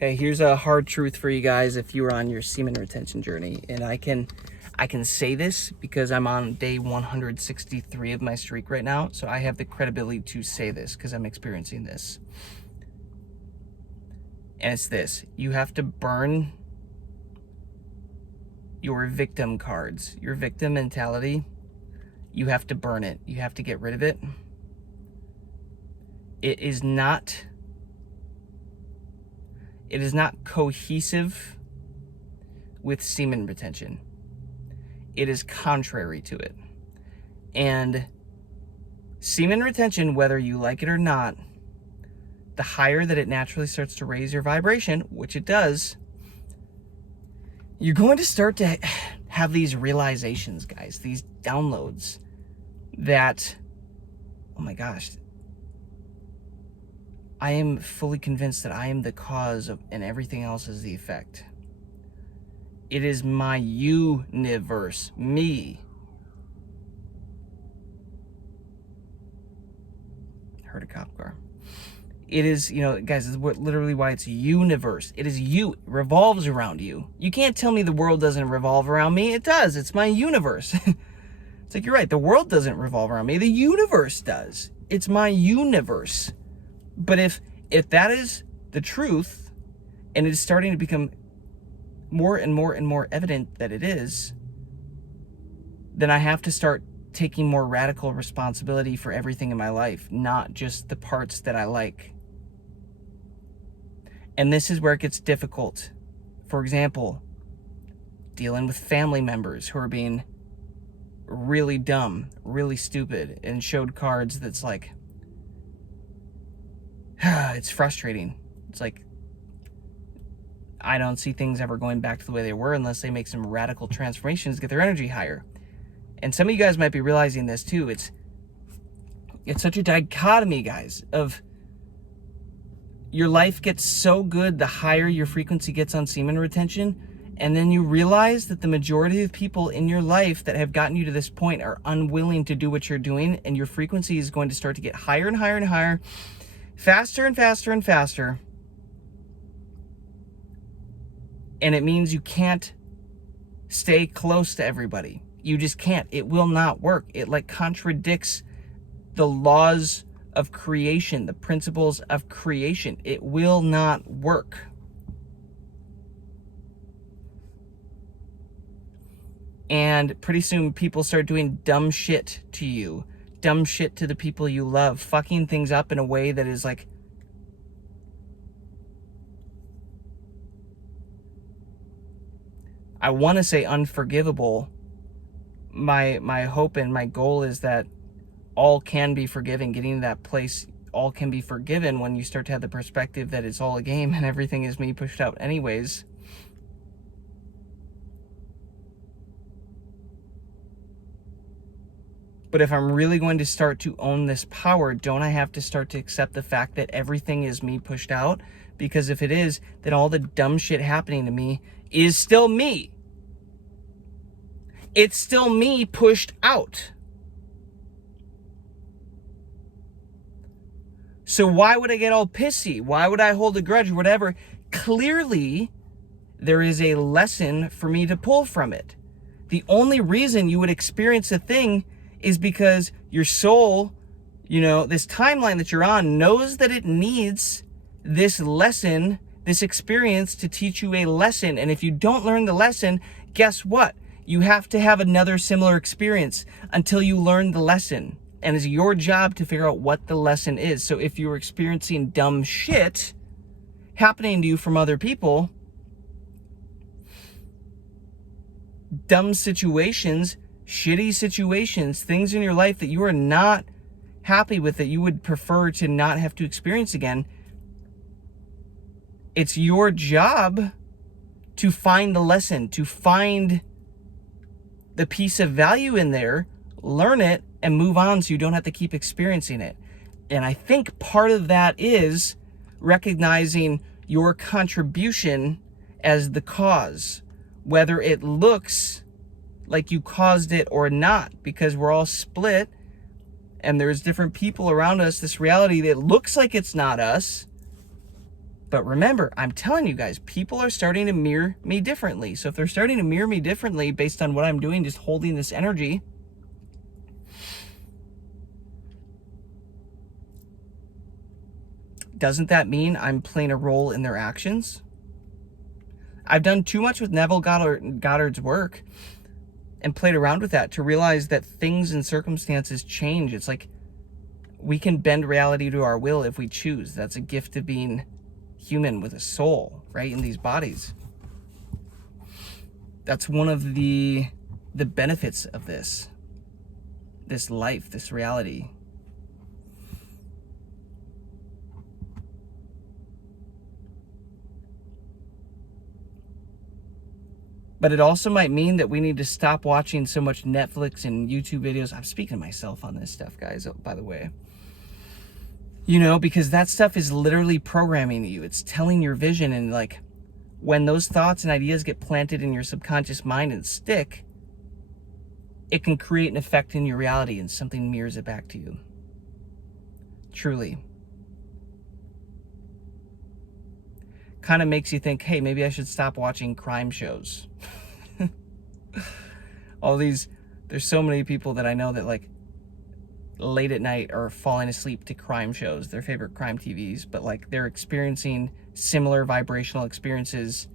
Hey, here's a hard truth for you guys if you are on your semen retention journey. And I can say this because I'm on day 163 of my streak right now. So I have the credibility to say this because I'm experiencing this. And it's this: you have to burn your victim cards, your victim mentality. You have to burn it. You have to get rid of it. It is not cohesive with semen retention. It is contrary to it. And semen retention, whether you like it or not, the higher that it naturally starts to raise your vibration, which it does, you're going to start to have these realizations, guys, these downloads that, oh my gosh, I am fully convinced that I am the cause of, and everything else is the effect. It is my universe, me. Heard a cop car. It is, guys, this is literally why it's universe. It is you. It revolves around you. You can't tell me the world doesn't revolve around me. It does. It's my universe. It's like, you're right. The world doesn't revolve around me. The universe does. It's my universe. But if that is the truth, and it is starting to become more and more and more evident that it is, then I have to start taking more radical responsibility for everything in my life, not just the parts that I like. And this is where it gets difficult. For example, dealing with family members who are being really dumb, really stupid, and showed cards that's like, it's frustrating. It's like, I don't see things ever going back to the way they were unless they make some radical transformations to get their energy higher. And some of you guys might be realizing this too. It's such a dichotomy, guys, of your life gets so good the higher your frequency gets on semen retention, and then you realize that the majority of people in your life that have gotten you to this point are unwilling to do what you're doing, and your frequency is going to start to get higher and higher and higher, faster and faster and faster. And it means you can't stay close to everybody. You just can't. It will not work. It contradicts the laws of creation, the principles of creation. It will not work. And pretty soon people start doing dumb shit to you. Dumb shit to the people you love. Fucking things up in a way that is like, I want to say unforgivable. My hope and my goal is that all can be forgiven. Getting to that place, all can be forgiven when you start to have the perspective that it's all a game and everything is me pushed out anyways. But if I'm really going to start to own this power, don't I have to start to accept the fact that everything is me pushed out? Because if it is, then all the dumb shit happening to me is still me. It's still me pushed out. So why would I get all pissy? Why would I hold a grudge or whatever? Clearly, there is a lesson for me to pull from it. The only reason you would experience a thing is because your soul, this timeline that you're on, knows that it needs this lesson, this experience to teach you a lesson. And if you don't learn the lesson, guess what? You have to have another similar experience until you learn the lesson. And it's your job to figure out what the lesson is. So if you're experiencing dumb shit happening to you from other people, dumb situations, shitty situations, things in your life that you are not happy with, that you would prefer to not have to experience again, it's your job to find the lesson, to find the piece of value in there, learn it, and move on so you don't have to keep experiencing it. And I think part of that is recognizing your contribution as the cause, whether it looks like you caused it or not, because we're all split and there's different people around us, this reality that looks like it's not us, But remember, I'm telling you guys, people are starting to mirror me differently. So if they're starting to mirror me differently based on what I'm doing, just holding this energy, doesn't that mean I'm playing a role in their actions? I've done too much with Neville Goddard's work and played around with that to realize that things and circumstances change. It's like we can bend reality to our will if we choose. That's a gift of being human with a soul, right, in these bodies. That's one of the benefits of this life, this reality. But it also might mean that we need to stop watching so much Netflix and YouTube videos. I'm speaking to myself on this stuff, guys, by the way. You know, because that stuff is literally programming you. It's telling your vision, and like when those thoughts and ideas get planted in your subconscious mind and stick, it can create an effect in your reality and something mirrors it back to you. Truly. Kind of makes you think, hey, maybe I should stop watching crime shows. There's so many people that I know that like late at night are falling asleep to crime shows, their favorite crime TVs, but like they're experiencing similar vibrational experiences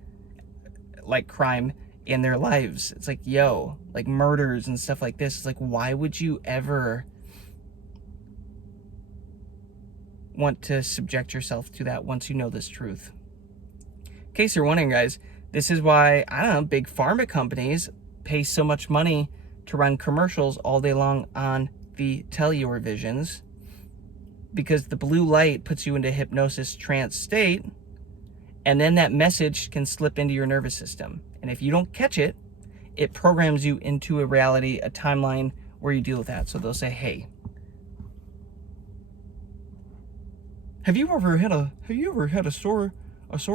like crime in their lives. It's like, yo, like murders and stuff like this. It's like, why would you ever want to subject yourself to that once you know this truth? In case you're wondering, guys, this is why, I don't know, big pharma companies pay so much money to run commercials all day long on the televisions, because the blue light puts you into hypnosis trance state, and then that message can slip into your nervous system. And if you don't catch it, it programs you into a reality, a timeline where you deal with that. So they'll say, hey, have you ever had a sore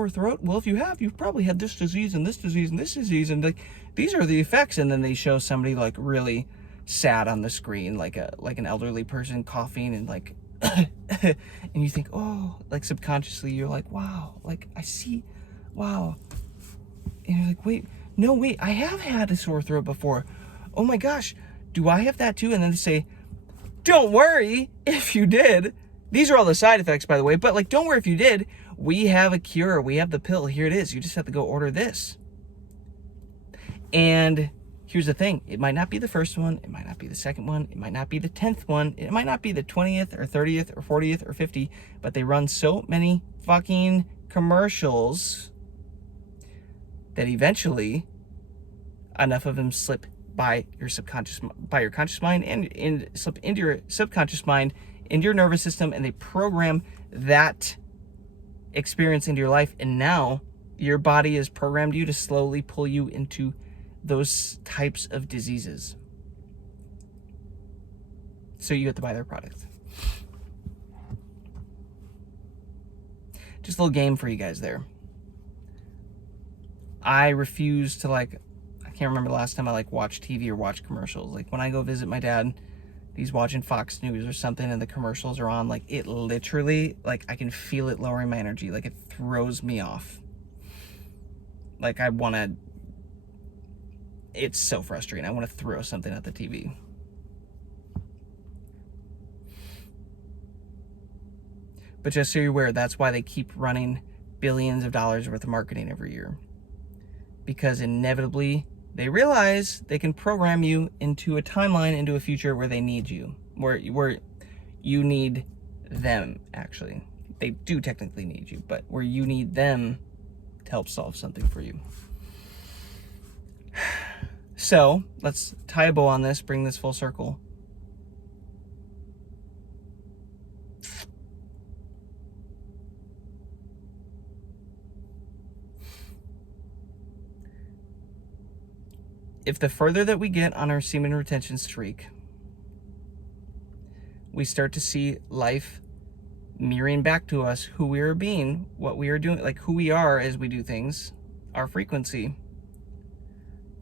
throat? Well, if you have, you've probably had this disease and this disease and this disease, and like these are the effects. And then they show somebody like really sad on the screen, like an elderly person coughing and like and you think, oh, like subconsciously you're like, wow, like I see, wow. And you're like, wait, I have had a sore throat before. Oh my gosh, do I have that too? And then they say, don't worry if you did. These are all the side effects, by the way, but like, don't worry if you did. We have a cure. We have the pill. Here it is. You just have to go order this. And here's the thing. It might not be the first one. It might not be the second one. It might not be the 10th one. It might not be the 20th or 30th or 40th or 50th, but they run so many fucking commercials that eventually enough of them slip by your conscious mind and slip into your subconscious mind, into your nervous system, and they program that experience into your life. And now your body has programmed you to slowly pull you into those types of diseases. So you have to buy their product. Just a little game for you guys there. I refuse to I can't remember the last time I watched TV or watched commercials. Like when I go visit my dad, he's watching Fox News or something and the commercials are on, it literally, I can feel it lowering my energy. It throws me off. It's so frustrating. I want to throw something at the TV. But just so you're aware, that's why they keep running billions of dollars worth of marketing every year. Because inevitably, they realize they can program you into a timeline, into a future where they need you. Where you need them, actually. They do technically need you, but where you need them to help solve something for you. So, let's tie a bow on this, bring this full circle. If the further that we get on our semen retention streak, we start to see life mirroring back to us who we are being, what we are doing, who we are as we do things, our frequency.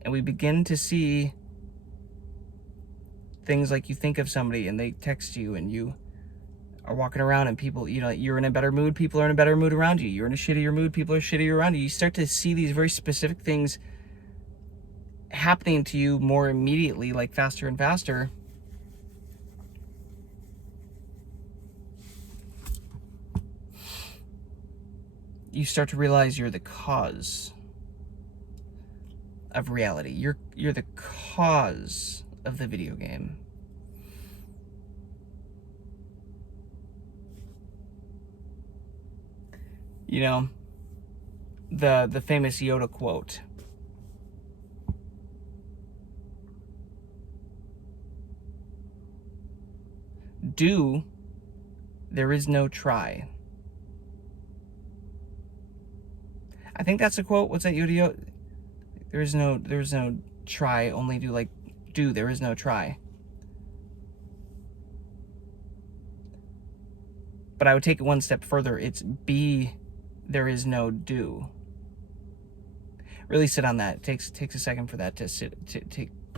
And we begin to see things like you think of somebody and they text you and you are walking around and people, you're in a better mood, people are in a better mood around you. You're in a shittier mood, people are shittier around you. You start to see these very specific things happening to you more immediately, like faster and faster. You start to realize you're the cause of reality. You're the cause of the video game. The famous Yoda quote. Do, there is no try. I think that's a quote. What's that, Yoda? There's no try, only do, like, do, there is no try. But I would take it one step further. It's be, there is no do. Really sit on that. It takes a second for that to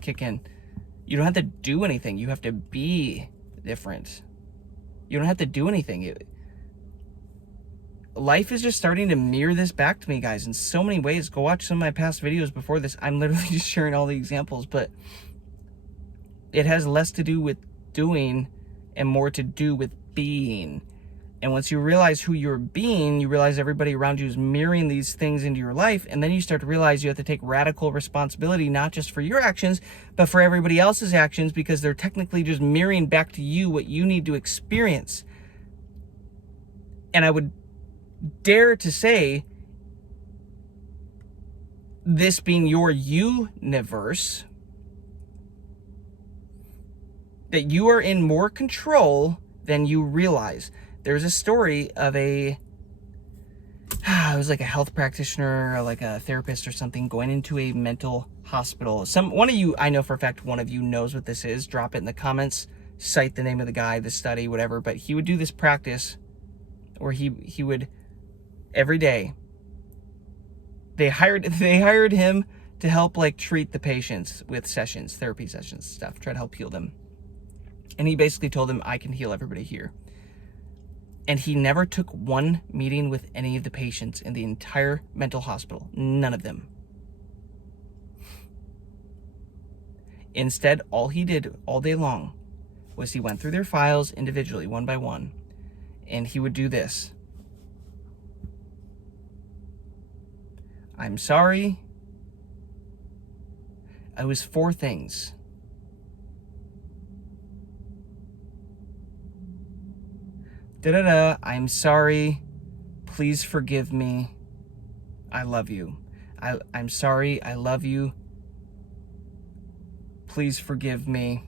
kick in. You don't have to do anything. You have to be different. You don't have to do anything. Life is just starting to mirror this back to me, guys, in so many ways. Go watch some of my past videos before this. I'm literally just sharing all the examples, but it has less to do with doing and more to do with being. And once you realize who you're being, you realize everybody around you is mirroring these things into your life, and then you start to realize you have to take radical responsibility, not just for your actions, but for everybody else's actions, because they're technically just mirroring back to you what you need to experience. And I would dare to say, this being your universe, that you are in more control than you realize. There's a story of it was like a health practitioner or like a therapist or something going into a mental hospital. One of you, I know for a fact, one of you knows what this is. Drop it in the comments, cite the name of the guy, the study, whatever. But he would do this practice where he would, every day, they hired him to help, like, treat the patients with sessions, therapy sessions, stuff, try to help heal them. And he basically told them, I can heal everybody here. And he never took one meeting with any of the patients in the entire mental hospital. None of them. Instead, all he did all day long was he went through their files individually, one by one, and he would do this. I'm sorry. It was 4 things. I'm sorry. Please forgive me. I love you. I'm sorry. I love you. Please forgive me.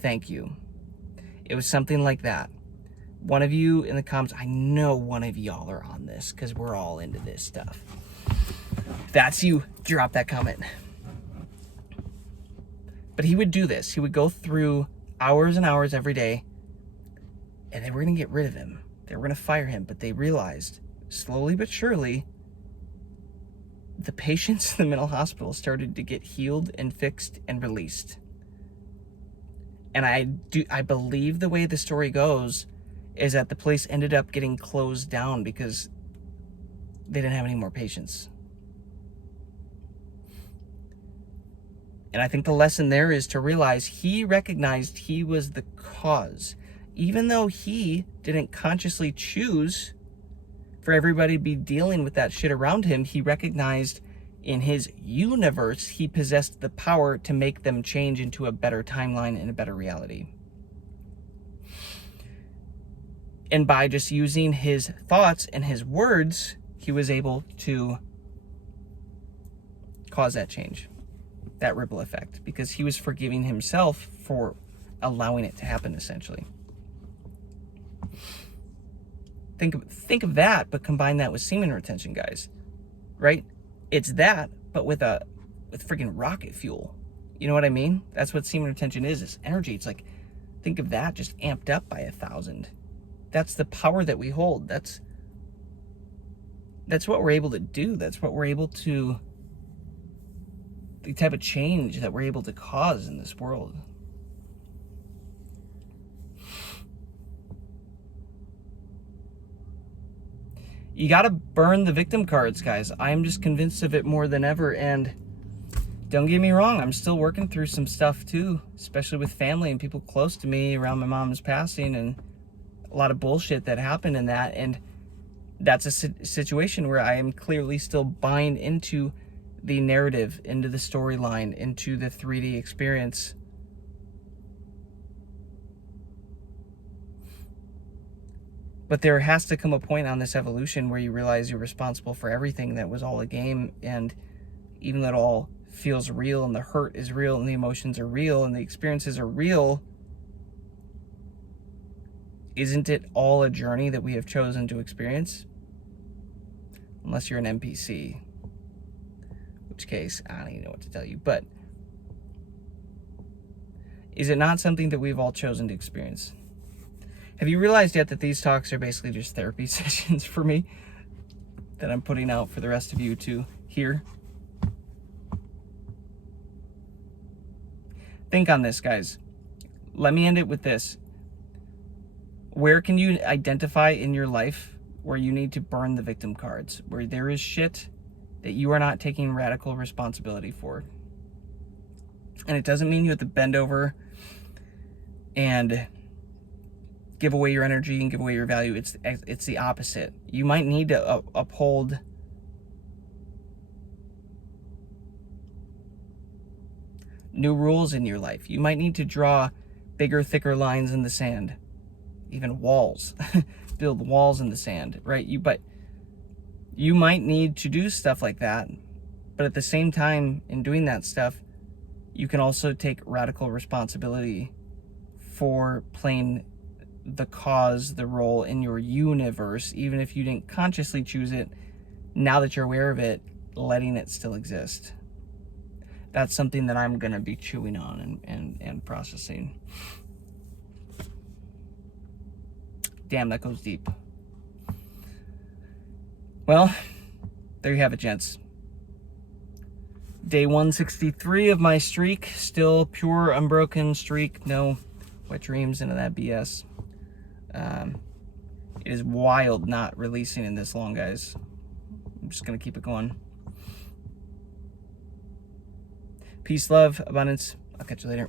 Thank you. It was something like that. One of you in the comments, I know one of y'all are on this because we're all into this stuff. If that's you, drop that comment. But he would do this. He would go through hours and hours every day, and they were going to get rid of him. They were going to fire him, but they realized, slowly but surely, the patients in the mental hospital started to get healed and fixed and released. And I believe the way the story goes is that the place ended up getting closed down because they didn't have any more patients. And I think the lesson there is to realize he recognized he was the cause. Even though he didn't consciously choose for everybody to be dealing with that shit around him, he recognized in his universe, he possessed the power to make them change into a better timeline and a better reality. And by just using his thoughts and his words, he was able to cause that change, that ripple effect, because he was forgiving himself for allowing it to happen, essentially. Think of that, but combine that with semen retention, guys, right? It's that, but with freaking rocket fuel. You know what I mean? That's what semen retention is. It's energy. It's like, think of that just amped up by 1,000. That's the power that we hold. That's what we're able to do. That's what we're able to, the type of change that we're able to cause in this world. You got to burn the victim cards, guys. I'm just convinced of it more than ever. And don't get me wrong, I'm still working through some stuff too, especially with family and people close to me around my mom's passing and a lot of bullshit that happened in that. And that's a situation where I am clearly still buying into the narrative, into the storyline, into the 3D experience. But there has to come a point on this evolution where you realize you're responsible for everything, that was all a game. And even though it all feels real and the hurt is real and the emotions are real and the experiences are real, isn't it all a journey that we have chosen to experience? Unless you're an NPC, in which case, I don't even know what to tell you. But is it not something that we've all chosen to experience? Have you realized yet that these talks are basically just therapy sessions for me that I'm putting out for the rest of you to hear? Think on this, guys. Let me end it with this. Where can you identify in your life where you need to burn the victim cards, where there is shit that you are not taking radical responsibility for? And it doesn't mean you have to bend over and give away your energy and give away your value. It's the opposite. You might need to uphold new rules in your life. You might need to draw bigger, thicker lines in the sand, even walls, build walls in the sand, right? But you might need to do stuff like that. But at the same time, in doing that stuff, you can also take radical responsibility for playing the cause, the role in your universe, even if you didn't consciously choose it. Now that you're aware of it, letting it still exist. That's something that I'm going to be chewing on and processing. Damn, that goes deep. Well, there you have it, gents. Day 163 of my streak. Still pure, unbroken streak. No wet dreams into that BS. It is wild not releasing in this long, guys. I'm just going to keep it going. Peace, love, abundance. I'll catch you later.